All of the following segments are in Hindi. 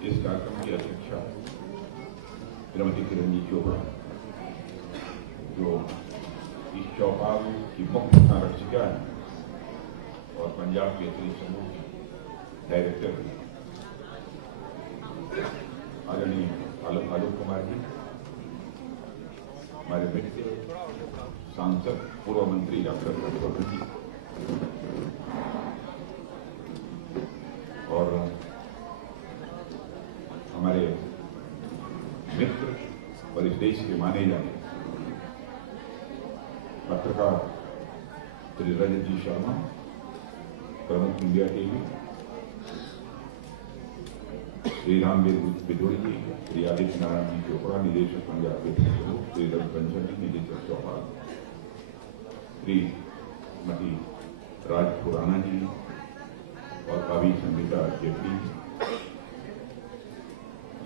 इस कार्यक्रम की अध्यक्षा श्रीमती किरण चोपड़ा, जो इस चौपाल की मुख्य संरक्षिका है और पंजाब केसरी समूह की डायरेक्टर है, आदरणीय आलोक कुमार जी, हमारे मित्र सांसद पूर्व मंत्री डॉक्टर हर्षवर्धन जी और हमारे मित्र और इस देश के माने जाने पत्रकार श्री रजत जी शर्मा, प्रमुख इंडिया टीवी, श्री रामवीर बिदुड़ी जी, श्री आदित्य नारायण जी चोपड़ा, निदेशक पंजाब के श्री रविरंजन जी, निदेशक चौपाल, श्रीमती राज खुराना जी और भाभी संगीता जेटली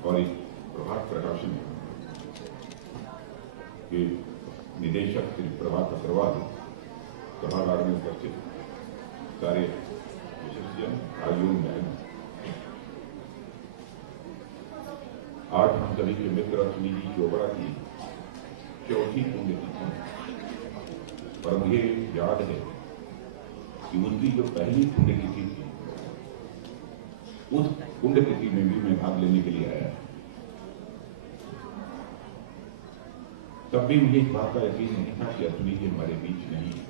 और इस प्रभात प्रकाशन के निदेशक श्री प्रभात अग्रवाल, सभागार में उपस्थित सारे विशेषजन, भाइयों बहन, आज हम सभी के मित्र सुनीति चोपड़ा की चौथी पुण्यतिथि, पर मुझे याद है कि उनकी जो पहली पुण्यतिथि थी, उस पुण्यतिथि में भी मैं भाग लेने के लिए आया। तब भी मुझे इस बात का यकीन नहीं था कि अश्विनी जी हमारे बीच नहीं है,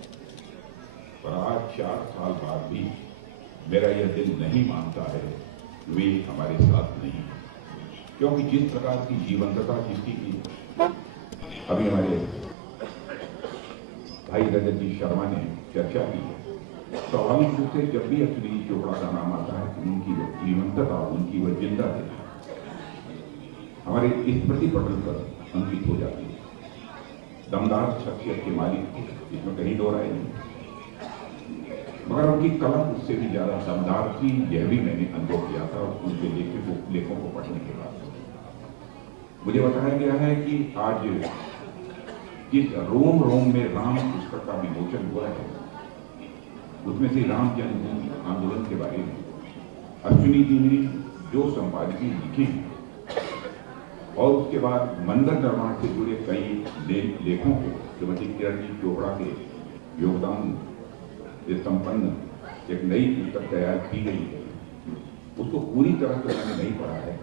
पर आज 4 साल बाद भी मेरा यह दिल नहीं मानता है वे हमारे साथ नहीं है, क्योंकि जिस प्रकार की जीवंतता जिसकी की अभी हमारे भाई रजत जी शर्मा ने चर्चा की है, स्वाभाविक रूप से जब भी अश्विनी चोपड़ा का नाम आता है कि उनकी वो जीवंतता, उनकी वह जिंदा है हमारे इस प्रतिपटल पर अंकित हो जाती है। दमदार शख्सियत के मालिक थे, इसमें कहीं दो राय नहीं, मगर उनकी कलम उससे भी ज्यादा दमदार थी, यह भी मैंने अनुभव किया था उनके लेखों को पढ़ने के बाद। मुझे बताया गया है कि आज जिस रोम रोम में राम पुस्तक का विमोचन हुआ है, उसमें से राम जन्मभूमि आंदोलन के बारे में अश्विनी जी ने जो संपादकीय लिखी और उसके बाद मंदिर निर्माण से जुड़े कई लेखों को श्रीमती किरण जी चोपड़ा के योगदान से संपन्न एक नई पुस्तक तैयार की गई है। उसको पूरी तरह से मैंने नहीं पढ़ा है,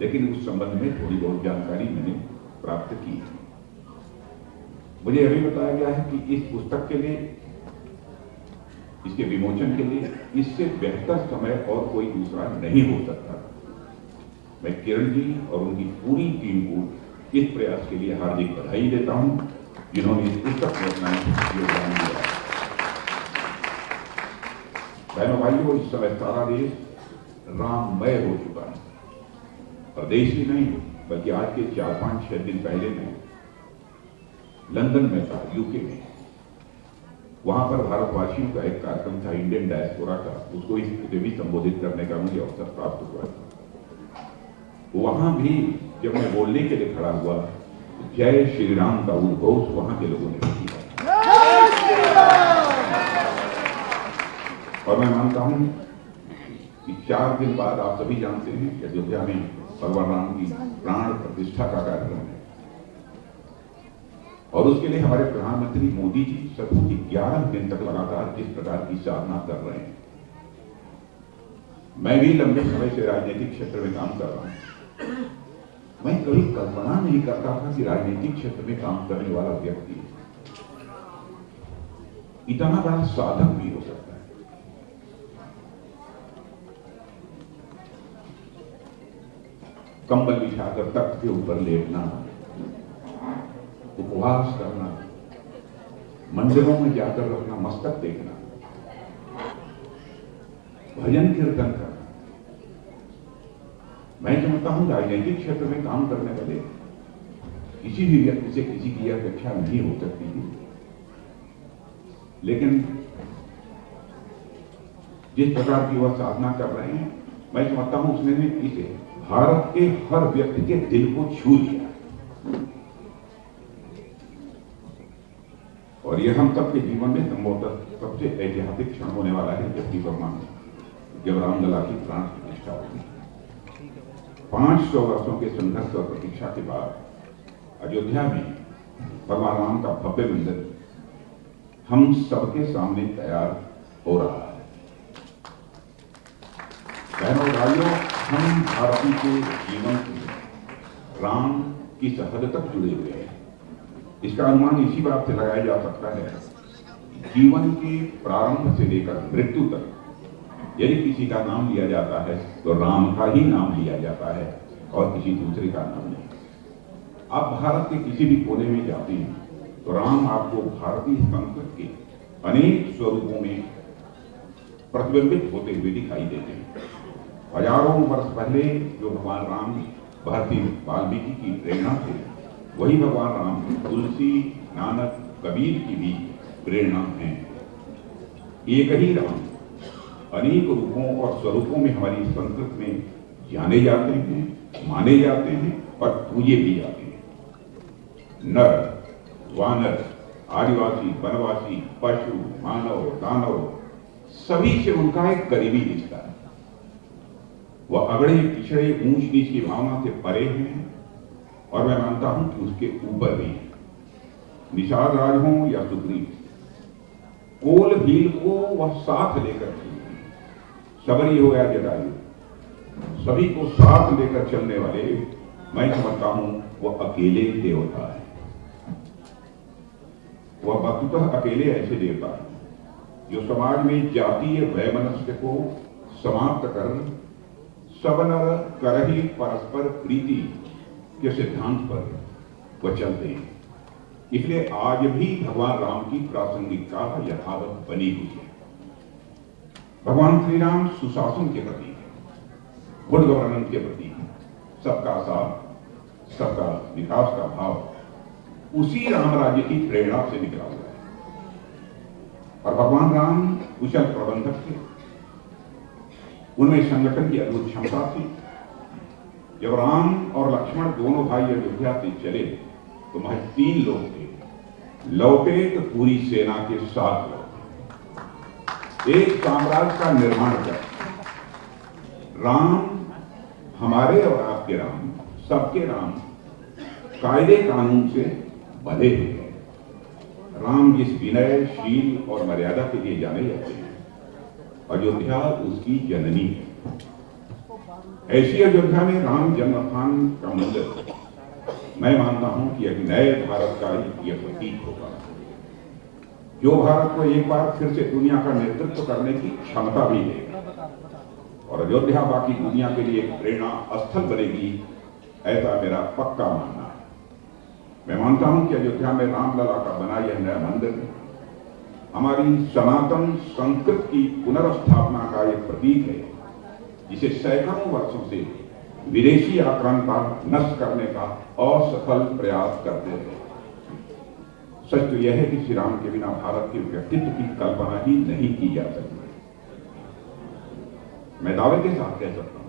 लेकिन उस संबंध में थोड़ी बहुत जानकारी मैंने प्राप्त की है। मुझे यह भी बताया गया है कि इस पुस्तक के लिए, इसके विमोचन के लिए इससे बेहतर समय और कोई दूसरा नहीं हो सकता। मैं किरण जी और उनकी पूरी टीम को इस प्रयास के लिए हार्दिक बधाई देता हूं, जिन्होंने इस पुस्तक में अपना योगदान दिया। बहनों भाइयों, इस समय सारा देश राममय हो चुका है, और देश ही नहीं बल्कि आज के 4-5-6 दिन पहले मैं लंदन में था, यूके में। वहां पर भारतवासियों का एक कार्यक्रम था, इंडियन डायस्पोरा का, उसको इससे भी संबोधित करने का मुझे अवसर प्राप्त हुआ था। वहां भी जब मैं बोलने के लिए खड़ा हुआ, जय श्री राम का उद्घोष वहां के लोगों ने किया, और मैं मानता हूं कि 4 दिन बाद आप सभी जानते हैं कि अयोध्या में भगवान राम की प्राण प्रतिष्ठा का कार्यक्रम है, और उसके लिए हमारे प्रधानमंत्री मोदी जी सचमुच 11 दिन तक लगातार किस प्रकार की साधना कर रहे हैं। मैं भी लंबे समय से राजनीतिक क्षेत्र में काम कर रहा हूं। मैं कभी कल्पना नहीं करता था कि राजनीतिक क्षेत्र में काम करने वाला व्यक्ति इतना बड़ा साधक भी हो सकता है। कंबल बिछाकर तख्त के ऊपर लेटना, उपवास करना, मंदिरों में जाकर अपना मस्तक देखना, भजन कीर्तन करना। मैं समझता हूं राजनीतिक क्षेत्र में काम करने वाले किसी भी व्यक्ति से किसी की यह अपेक्षा नहीं हो सकती थी, लेकिन जिस प्रकार की वह साधना कर रहे हैं, मैं समझता हूं उसने इसे भारत के हर व्यक्ति के दिल को छू लिया, और यह हम सबके जीवन में संभवतः सबसे ऐतिहासिक क्षण होने वाला है जब रामलला की प्राण प्रतिष्ठा होगी। 500 वर्षों के संघर्ष और प्रतीक्षा के बाद अयोध्या में भगवान राम का भव्य मंदिर हम सबके सामने तैयार हो रहा है। बहनों और भाइयों, हम भारतीय के जीवन से राम की हद तक जुड़े हुए हैं। इसका अनुमान इसी बात से लगाया जा सकता है, जीवन के प्रारंभ से लेकर मृत्यु तक यदि किसी का नाम लिया जाता है तो राम का ही नाम लिया जाता है और किसी दूसरे का नाम नहीं। आप भारत के किसी भी कोने में जाते हैं तो राम आपको भारतीय संस्कृति के अनेक स्वरूपों में प्रतिबिंबित होते हुए दिखाई देते हैं। हजारों वर्ष पहले जो भगवान राम महर्षि वाल्मीकि की प्रेरणा थे, वही भगवान राम तुलसी, नानक, कबीर की भी प्रेरणा है। एक ही राम अनेक रूपों और स्वरूपों में हमारी संस्कृति में जाने जाते हैं, माने जाते हैं और पूजे भी जाते हैं। नर, वानर, आदिवासी, वनवासी, पशु, मानव, दानव, सभी से उनका एक करीबी रिश्ता है। वह अगड़े पिछड़े ऊंच नीच की भावना से परे हैं और मैं मानता हूं कि उसके ऊपर भी है। निषाद राज हो या सुग्रीव, कोल भील को वह साथ लेकर चलते, सबरी हो या जटायु, सभी को साथ लेकर चलने वाले मैं समझता हूं वह अकेले देवता है। वह वस्तुतः अकेले ऐसे देवता है जो समाज में जातीय वैमनस्य को समाप्त कर सब नर करहि परस्पर प्रीति के सिद्धांत पर वह चलते हैं। इसलिए आज भी भगवान राम की प्रासंगिकता यथावत बनी हुई है। भगवान श्री राम सुशासन के प्रतीक है, गुड गवर्नेंस के प्रतीक है, सबका साथ, सबका विकास का भाव उसी राम राज्य की प्रेरणा से निकला हुआ है। और भगवान राम कुशल प्रबंधक थे, उनमें संगठन की अद्भुत क्षमता थी। जब राम और लक्ष्मण दोनों भाई अयोध्या से चले तो महज 3 लोग थे, लौटे तो पूरी सेना के साथ लौटे। एक साम्राज्य का निर्माण कर राम, हमारे और आपके राम, सबके राम कायदे कानून से बंधे हुए हैं। राम जिस विनय, शील और मर्यादा के लिए जाने जाते हैं, अयोध्या उसकी जननी है। ऐसी अयोध्या में राम जन्मस्थान का मंदिर मैं मानता हूं कि एक नए भारत का यह प्रतीक होगा, जो भारत को एक बार फिर से दुनिया का नेतृत्व करने की क्षमता भी देगा। और अयोध्या बाकी दुनिया के लिए एक प्रेरणा स्थल बनेगी, ऐसा मेरा पक्का मानना है। मैं मानता हूं कि अयोध्या में रामलला का बना यह नया मंदिर हमारी सनातन संस्कृति की पुनर्स्थापना का एक प्रतीक है, जिसे सैकड़ों वर्षों से विदेशी आक्रांता नष्ट करने का असफल प्रयास करते रहे। सच तो यह है कि श्री राम के बिना भारत के व्यक्तित्व की कल्पना ही नहीं की जा सकती। मैं दावे के साथ कह सकता हूं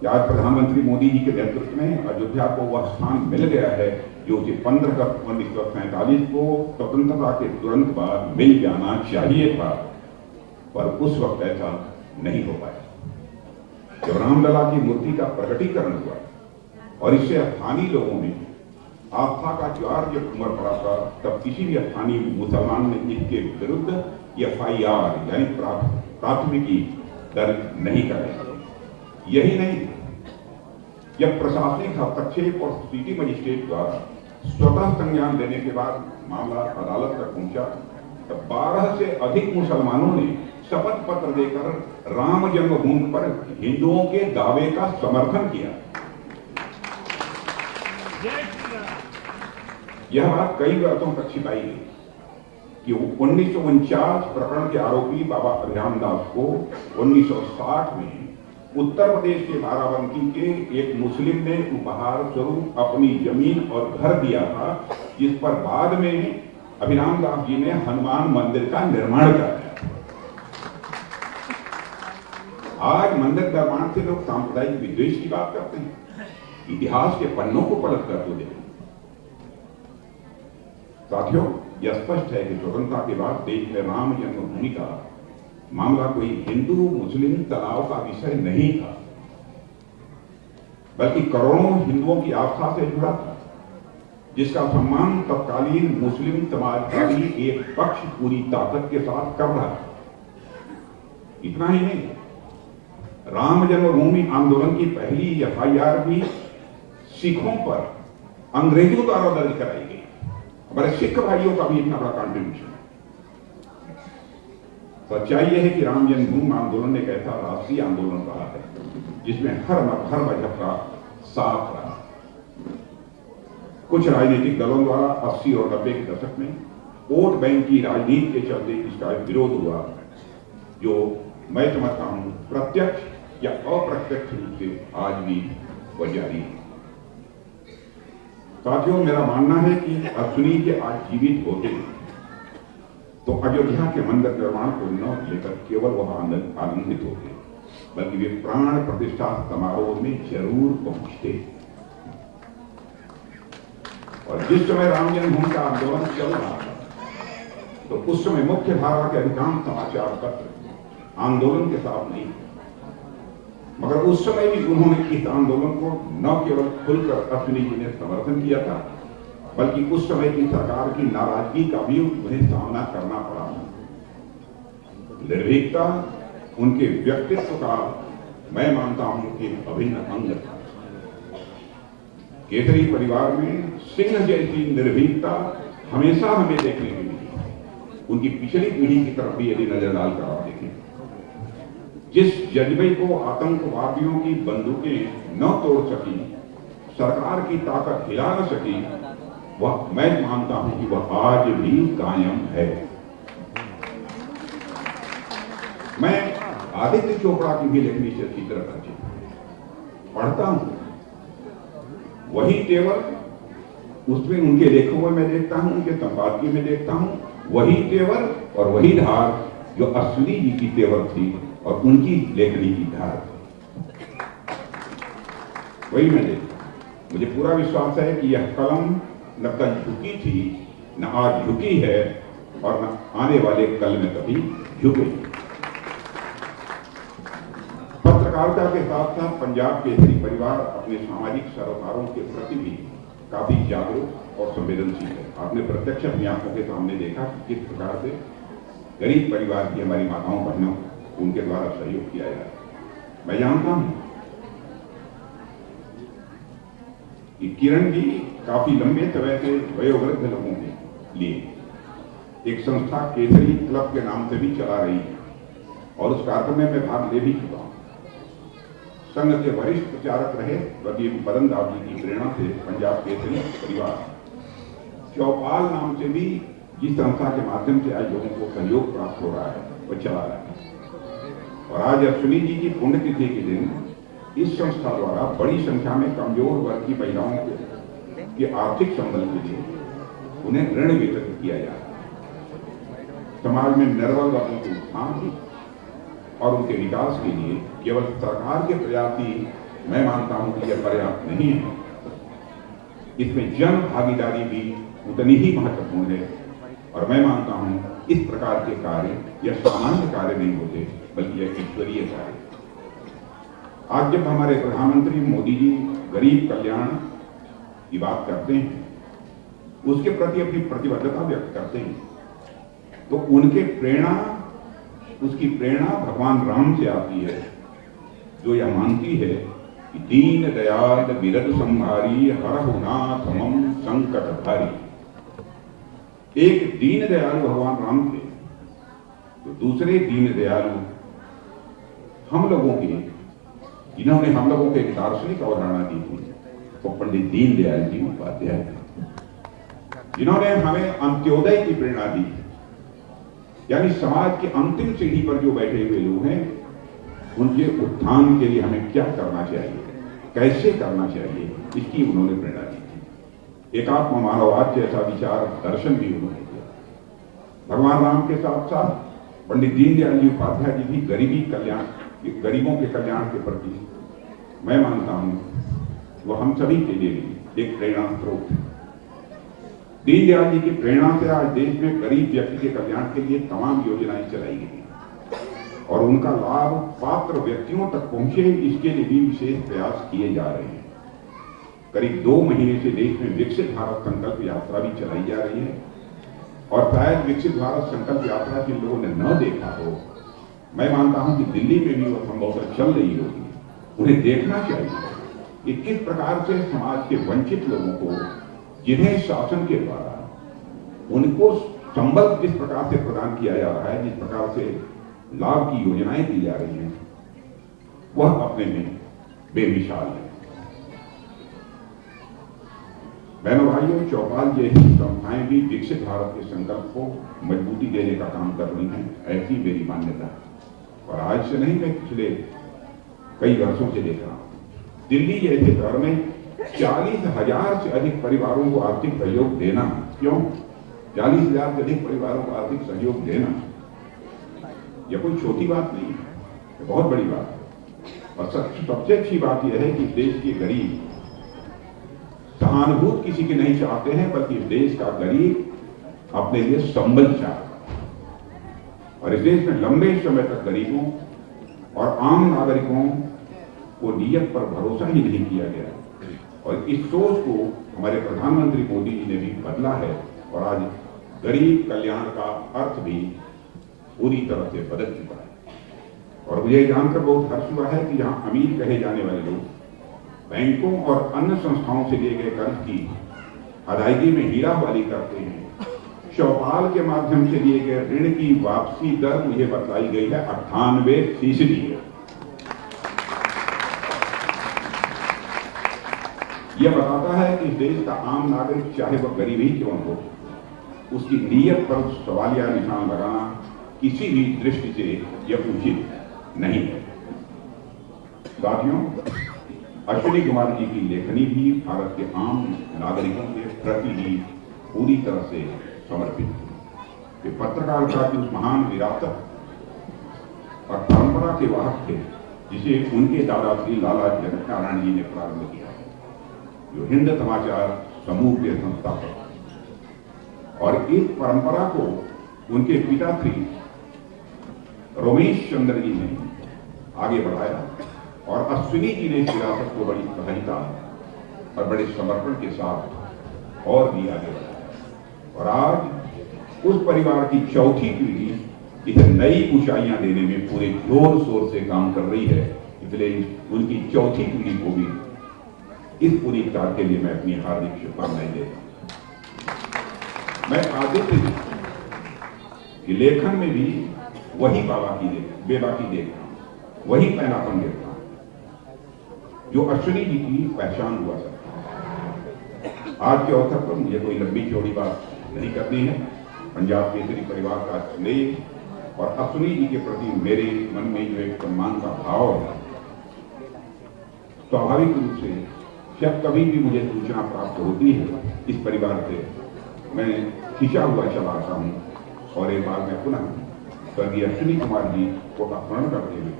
कि आज प्रधानमंत्री मोदी जी के नेतृत्व में अयोध्या को वह स्थान मिल गया है जो उसे 15 अगस्त 1947 को स्वतंत्रता के तुरंत बाद मिल जाना चाहिए था, पर उस वक्त ऐसा नहीं हो पाया। जब रामलला की मूर्ति का प्रकटीकरण हुआ और इससे स्थानीय लोगों में आस्था का ज्वार जब उमड़ पड़ा था, तब किसी भी स्थानीय मुसलमान ने इसके विरुद्ध FIR यानी प्राथमिकी दर्ज नहीं कराई। यही नहीं, जब प्रशासनिक हस्तक्षेप और सिटी मजिस्ट्रेट द्वारा स्वतः संज्ञान देने के बाद मामला अदालत तक पहुंचा, तब 12 से अधिक मुसलमानों ने शपथ पत्र देकर राम जन्मभूमि पर हिंदुओं के दावे का समर्थन किया। यह बात कई वर्षों तक छिपाई गई कि 1949 प्रकरण के आरोपी बाबा अभिराम दास को 1960 में उत्तर प्रदेश के बाराबंकी के एक मुस्लिम ने उपहार स्वरूप अपनी जमीन और घर दिया था, जिस पर बाद में अभिराम दास जी ने हनुमान मंदिर का निर्माण कराया। आज मंदिर निर्माण से लोग सांप्रदायिक विद्वेष की बात करते हैं, इतिहास के पन्नों को पलट कर तो देखें। साथियों, यह स्पष्ट है कि स्वतंत्रता के बाद देश में राम जन्मभूमि का मामला कोई हिंदू मुस्लिम तनाव का विषय नहीं था, बल्कि करोड़ों हिंदुओं की आस्था से जुड़ा था, जिसका सम्मान तत्कालीन मुस्लिम समाज का भी एक पक्ष पूरी ताकत के साथ कर रहा था। इतना ही नहीं, राम जन्मभूमि आंदोलन की पहली एफआईआर भी सिखों पर अंग्रेजों द्वारा दर्ज कराई गई। हमारे सिख भाइयों का भी इतना बड़ा कंट्रीब्यूशन। सच्चाई यह है कि राम जन्मभूमि आंदोलन एक ऐसा राष्ट्रीय आंदोलन रहा है जिसमें हर मजहब का साथ रहा। कुछ राजनीतिक दलों द्वारा 80 और 90 के दशक में वोट बैंक की राजनीति के चलते इसका विरोध हुआ, जो मैं समझता हूं प्रत्यक्ष या अप्रत्यक्ष रूप से आज भी वह जारी है। साथियों, मेरा मानना है कि अश्विनी के आज जीवित होते तो अयोध्या के मंदिर निर्माण को न लेकर केवल वह आनंदित होते, बल्कि वे प्राण प्रतिष्ठा समारोह में जरूर पहुंचते। और जिस समय राम जन्मभूमि का आंदोलन चल रहा था, तो उस समय मुख्य धारा के अधिकांश समाचार पत्र आंदोलन के साथ नहीं थे, मगर उस समय भी उन्होंने इस आंदोलन को न केवल खुलकर अश्विनी जी ने समर्थन किया था, बल्कि उस समय की सरकार की नाराजगी का भी उन्हें सामना करना पड़ा। निर्भीकता उनके व्यक्तित्व का मैं मानता हूं कि अभिन्न अंग था। केसरी परिवार में सिंह जैसी निर्भीकता हमेशा हमें देखने को मिली। उनकी पिछली पीढ़ी की तरफ भी यदि नजर डालकर आप देखें, जिस जज्बे को आतंकवादियों की बंदूकें न तोड़ सकी, सरकार की ताकत हिला न सकी, वह मैं मानता हूं कि वह आज भी कायम है। मैं आदित्य चोपड़ा की भी लेखनी से अच्छी तरह परिचित पढ़ता हूं, वही तेवर उसमें उनके लेखों में मैं देखता हूं, उनके संपादकीय में देखता हूं, वही तेवर और वही धार जो अश्विनी जी की तेवर थी और उनकी लेखनी की धार थी, वही मैं देखता हूं। मुझे पूरा विश्वास है कि यह कलम न कल झुकी थी, न आज झुकी है, और न आने वाले कल में कभी झुकेगी। पत्रकारिता के साथ साथ पंजाब केसरी परिवार अपने सामाजिक सरोकारों के प्रति भी काफी जागरूक और संवेदनशील है। आपने प्रत्यक्ष अपनी आंखों के सामने देखा कि किस प्रकार से गरीब परिवार की हमारी माताओं बहनों उनके द्वारा सहयोग किया जाए। मैं जानता हूं कि किरण जी काफी लंबे समय से वयोवृद्ध लोगों के लिए एक संस्था केसरी क्लब के नाम से भी चला रही है, और उस कार्यक्रम में मैं भाग ले भी चुका हूं। संघ के वरिष्ठ प्रचारक रहे स्वर्गीय मदन दास जी की प्रेरणा से पंजाब केसरी परिवार चौपाल नाम से भी जिस संस्था के माध्यम से आज लोगों को सहयोग प्राप्त हो रहा है वह चला रहा है। और आज अश्विनी जी की पुण्यतिथि के दिन इस संस्था द्वारा बड़ी संख्या में कमजोर वर्ग की महिलाओं के आर्थिक संबल के लिए उन्हें ऋण वितरित किया जा रहा है। समाज में निर्बल वर्गों के उत्थान और उनके विकास के लिए केवल सरकार के प्रयास ही मैं मानता हूं कि यह पर्याप्त नहीं है, इसमें जन भागीदारी भी उतनी ही महत्वपूर्ण है। और मैं मानता हूं इस प्रकार के कार्य यह सामान्य कार्य नहीं होते, बल्कि यह ईश्वरीय कार्य। आज जब हमारे प्रधानमंत्री मोदी जी गरीब कल्याण की बात करते हैं, उसके प्रति अपनी प्रतिबद्धता व्यक्त करते हैं, तो उसकी प्रेरणा भगवान राम से आती है, जो यह मानती है कि दीन दयाल बिरद संहारी हरहु नाथ मम संकट भारी। एक दीन दयालु भगवान राम थे, तो दूसरे दीन दयालु हम लोगों के, जिन्होंने हम लोगों के एक दार्शनिक अवधारणा दी थी, वो पंडित दीनदयाल जी उपाध्याय थे, जिन्होंने हमें अंत्योदय की प्रेरणा दी, यानी समाज के अंतिम सीढ़ी पर जो बैठे हुए लोग हैं उनके उत्थान के लिए हमें क्या करना चाहिए, कैसे करना चाहिए, इसकी उन्होंने प्रेरणा दी थी। एकात्म मानववाद जैसा विचार दर्शन भी उन्होंने दिया। भगवान राम के साथ साथ पंडित दीनदयाल जी उपाध्याय जी भी गरीबों के कल्याण के प्रति मैं मानता हूं वो हम सभी के लिए भी एक प्रेरणा स्रोत है। दीनदयाल जी की प्रेरणा से आज देश में गरीब व्यक्ति के कल्याण के लिए तमाम योजनाएं चलाई गई और उनका लाभ पात्र व्यक्तियों तक पहुंचे, इसके लिए भी विशेष प्रयास किए जा रहे हैं। करीब 2 महीने से देश में विकसित भारत संकल्प यात्रा भी चलाई जा रही है और शायद विकसित भारत संकल्प यात्रा जिन लोगों ने न देखा हो, मैं मानता हूं कि दिल्ली में भी वो संभवतः चल रही होगी, उन्हें देखना चाहिए कि किस प्रकार से समाज के वंचित लोगों को, जिन्हें शासन के द्वारा उनको संबल किस प्रकार से प्रदान किया जा रहा है, जिस प्रकार से लाभ की योजनाएं दी जा रही हैं, वह अपने में बेमिसाल है। बहनों भाइयों, चौपाल जैसी संस्थाएं भी विकसित भारत के संकल्प को मजबूती देने का काम कर रही हैं, ऐसी मेरी मान्यता है। और आज से नहीं, मैं पिछले कई वर्षों से देख रहा हूं, दिल्ली जैसे शहर में 40,000 से अधिक परिवारों को आर्थिक सहयोग देना। क्यों 40,000 से अधिक परिवारों को आर्थिक सहयोग देना? यह कोई छोटी बात नहीं है, यह बहुत बड़ी बात है। और सबसे अच्छी बात यह है कि देश के गरीब सहानुभूति किसी की नहीं चाहते हैं, बल्कि देश का गरीब अपने लिए संबल चाहता है। और इस देश में लंबे समय तक गरीबों और आम नागरिकों को नीयत पर भरोसा ही नहीं किया गया। और इस सोच को हमारे प्रधानमंत्री मोदी जी ने भी बदला है और आज गरीब कल्याण का अर्थ भी पूरी तरह से बदल चुका है। और मुझे जानकर बहुत हर्ष हुआ है कि यहाँ अमीर कहे जाने वाले लोग बैंकों और अन्य संस्थाओं से लिए गए कर्ज की अदायगी में हीराबाली करते हैं। चौपाल के माध्यम से लिए गए ऋण की वापसी दर मुझे बताई गई है 98% है। यह बताता है कि देश का आम नागरिक, चाहे वह गरीब ही क्यों हो, उसकी नीयत पर सवालिया निशान लगाना किसी भी दृष्टि से यह उचित नहीं है। साथियों, अश्विनी कुमार जी की लेखनी भी भारत के आम नागरिकों के प्रति ही पूरी तरह से समर्पित थी। वे पत्रकारिता की उस महान विरासत और परंपरा के वाहक थे जिसे उनके दादा श्री लाला जगत नारायण जी ने प्रारंभ किया, जो हिंद समाचार समूह के संस्थापक। और इस परंपरा को उनके पिता श्री रमेश चंद्र जी ने आगे बढ़ाया और अश्विनी जी ने इस विरासत को बड़ी सहजता और बड़े समर्पण के साथ और भी आगे बढ़ाया। और आज उस परिवार की चौथी पीढ़ी इसे नई ऊंचाइयां देने में पूरे जोर शोर से काम कर रही है। इसलिए उनकी चौथी पीढ़ी को भी इस पूरी कार्य के लिए मैं अपनी हार्दिक शुभकामनाएं देता हूं। मैं आदित्य की लेखन में भी वही बेबाकी देखता हूं, वही पहलापन देखता हूं जो अश्विनी जी की पहचान हुआ करता है। आज के अवसर पर मुझे कोई लंबी चौड़ी बात नहीं करनी है। पंजाब केसरी परिवार का स्नेह और अश्विनी जी के प्रति मेरे मन में जो एक सम्मान का भाव है, स्वाभाविक रूप से जब कभी भी मुझे सूचना प्राप्त होती है इस परिवार से, मैं खिंचा हुआ चला आता हूं। और एक बार मैं पुनः स्वर्गीय अश्विनी कुमार जी को स्मरण करते हुए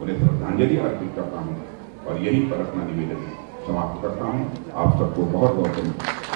उन्हें श्रद्धांजलि अर्पित करता हूं और यहीं पर अपना निवेदन समाप्त करता हूं। आप सबको बहुत बहुत धन्यवाद।